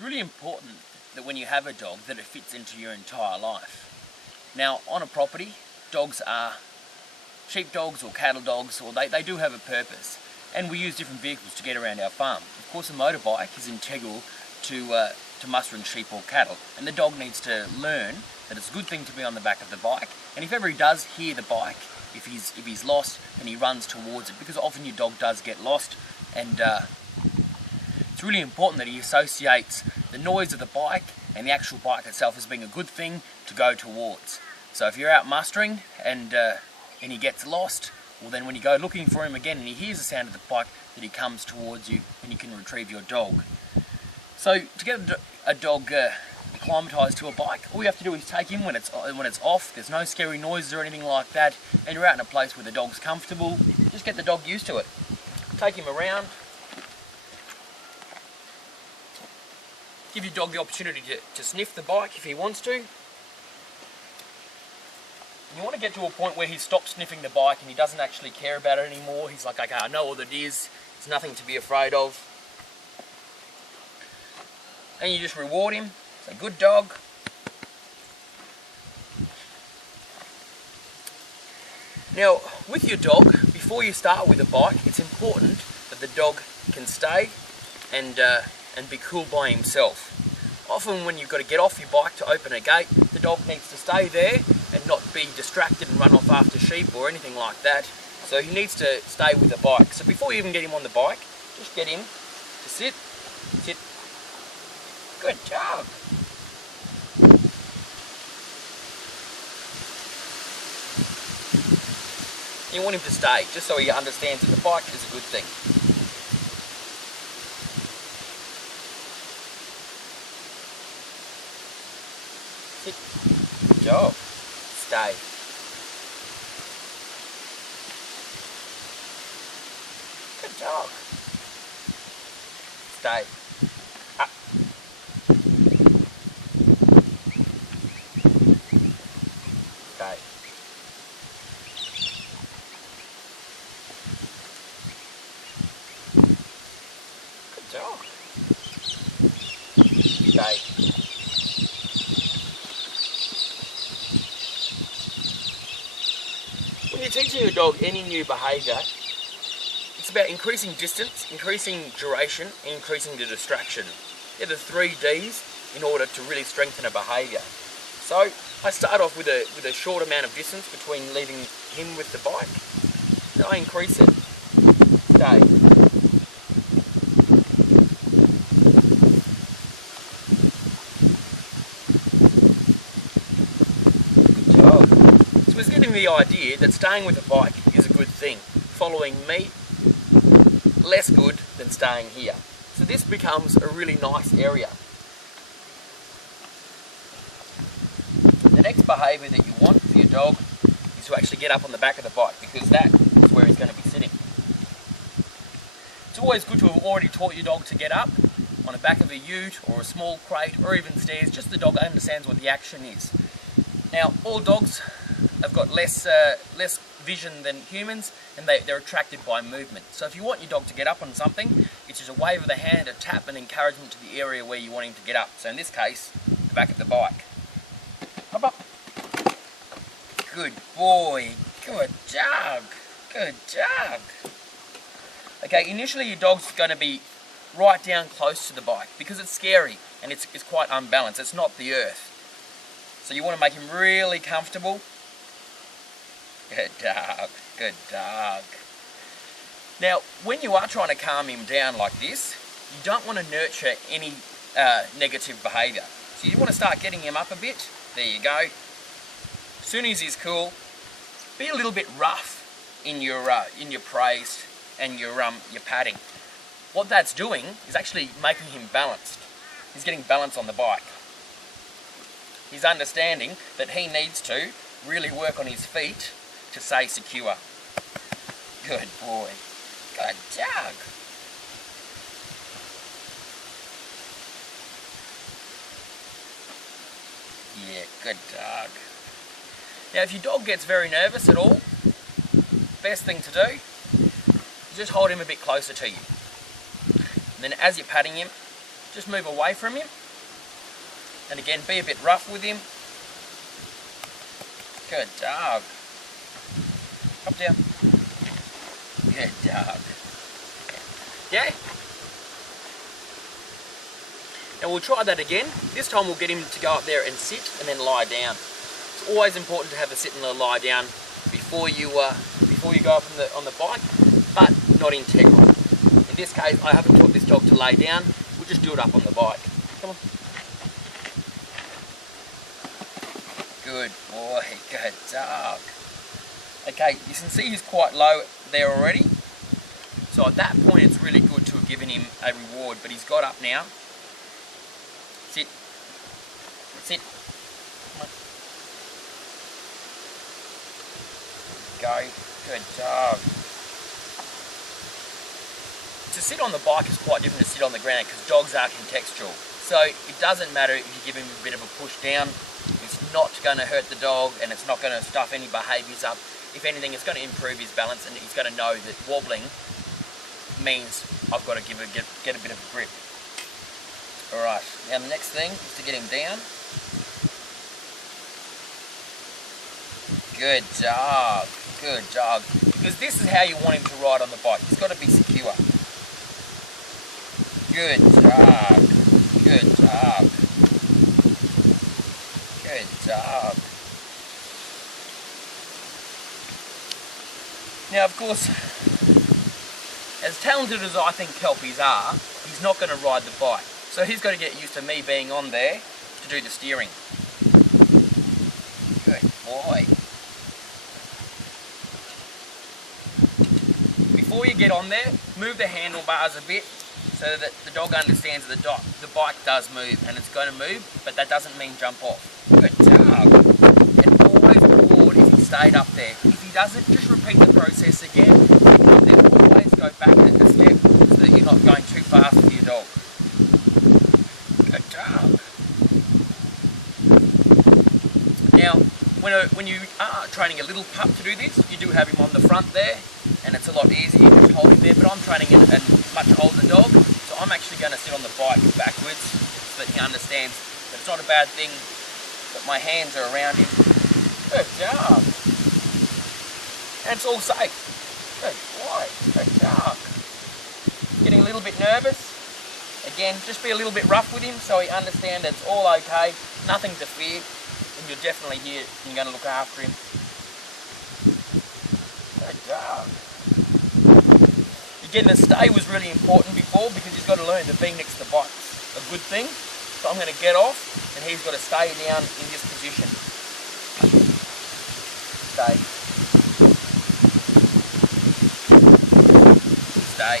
It's really important that when you have a dog that it fits into your entire life. Now, on a property, dogs are sheep dogs or cattle dogs, or they do have a purpose, and we use different vehicles to get around our farm. Of course, a motorbike is integral to mustering sheep or cattle, and the dog needs to learn that it's a good thing to be on the back of the bike, and if ever he does hear the bike, if he's lost, then he runs towards it, because often your dog does get lost, and it's really important that he associates the noise of the bike and the actual bike itself as being a good thing to go towards. So if you're out mustering and he gets lost, well then when you go looking for him again and he hears the sound of the bike, that he comes towards you and you can retrieve your dog. So to get a dog acclimatised to a bike, all you have to do is take him when it's off, there's no scary noises or anything like that, and you're out in a place where the dog's comfortable. Just get the dog used to it. Take him around. Give your dog the opportunity to sniff the bike if he wants to. You want to get to a point where he stops sniffing the bike and he doesn't actually care about it anymore. He's like, okay, I know what it is. It's nothing to be afraid of. And you just reward him. It's a good dog. Now, with your dog, before you start with a bike, it's important that the dog can stay and be cool by himself. Often when you've got to get off your bike to open a gate, the dog needs to stay there and not be distracted and run off after sheep or anything like that. So he needs to stay with the bike. So before you even get him on the bike, just get him to sit. Good job. You want him to stay, just so he understands that the bike is a good thing. Sit. Good job. Stay. Good dog. Stay. Up. Stay. Good dog. Stay. When you're teaching your dog any new behaviour, it's about increasing distance, increasing duration, and increasing the distraction. They're the 3 Ds in order to really strengthen a behaviour. So I start off with a short amount of distance between leaving him with the bike. Then I increase it. Stay. Good job. So it's getting the idea that staying with a bike is a good thing. Following me, less good than staying here. So this becomes a really nice area. The next behaviour that you want for your dog is to actually get up on the back of the bike, because that is where he's going to be sitting. It's always good to have already taught your dog to get up on the back of a ute or a small crate or even stairs, just the dog understands what the action is. Now, all dogs have got less vision than humans, and they're attracted by movement. So if you want your dog to get up on something, it's just a wave of the hand, a tap, and encouragement to the area where you want him to get up. So in this case, the back of the bike. Hop up. Good boy. Good dog. Good dog. Okay, initially your dog's going to be right down close to the bike because it's scary and it's quite unbalanced. It's not the earth. So you want to make him really comfortable. Good dog. Good dog. Now, when you are trying to calm him down like this, you don't want to nurture any negative behaviour. So you want to start getting him up a bit. There you go. As soon as he's cool, be a little bit rough in your praise and your patting. What that's doing is actually making him balanced. He's getting balance on the bike. He's understanding that he needs to really work on his feet to stay secure. Good boy. Good dog. Yeah, good dog. Now, if your dog gets very nervous at all, best thing to do is just hold him a bit closer to you. And then as you're patting him, just move away from him. And again, be a bit rough with him. Good dog. Up down. Good dog. Yeah. Now we'll try that again. This time we'll get him to go up there and sit and then lie down. It's always important to have a sit and a lie down before you go up on the bike, but not integral. In this case, I haven't taught this dog to lay down. We'll just do it up on the bike. Come on. Good boy, good dog. Okay, you can see he's quite low there already. So at that point, it's really good to have given him a reward, but he's got up now. Sit. Sit. Come on. Go. Good dog. To sit on the bike is quite different to sit on the ground because dogs are contextual. So it doesn't matter if you give him a bit of a push down. It's not going to hurt the dog and it's not going to stuff any behaviours up. If anything, it's going to improve his balance and he's going to know that wobbling means I've got to get a bit of a grip. Alright, now the next thing is to get him down. Good dog, good dog. Because this is how you want him to ride on the bike. He's got to be secure. Good dog, good dog, good dog. Now of course, as talented as I think Kelpies are, he's not going to ride the bike. So he's got to get used to me being on there to do the steering. Good boy. Before you get on there, move the handlebars a bit so that the dog understands that the bike does move and it's going to move, but that doesn't mean jump off. Good dog. And always reward if he stayed up there. If he doesn't, just repeat the process again. Then always go back a step so that you're not going too fast for your dog. Good dog. Now, when you are training a little pup to do this, you do have him on the front there, and it's a lot easier. You just hold him there, but I'm training a much older dog, so I'm actually going to sit on the bike backwards so that he understands that it's not a bad thing, that my hands are around him. Good job. And it's all safe. Good boy. Good dog. Getting a little bit nervous. Again, just be a little bit rough with him so he understands it's all okay, nothing to fear, and you're definitely here and you're going to look after him. Good dog. Again, the stay was really important before because he's got to learn that being next to the bike's a good thing. So I'm going to get off and he's got to stay down in this position. Stay. Stay.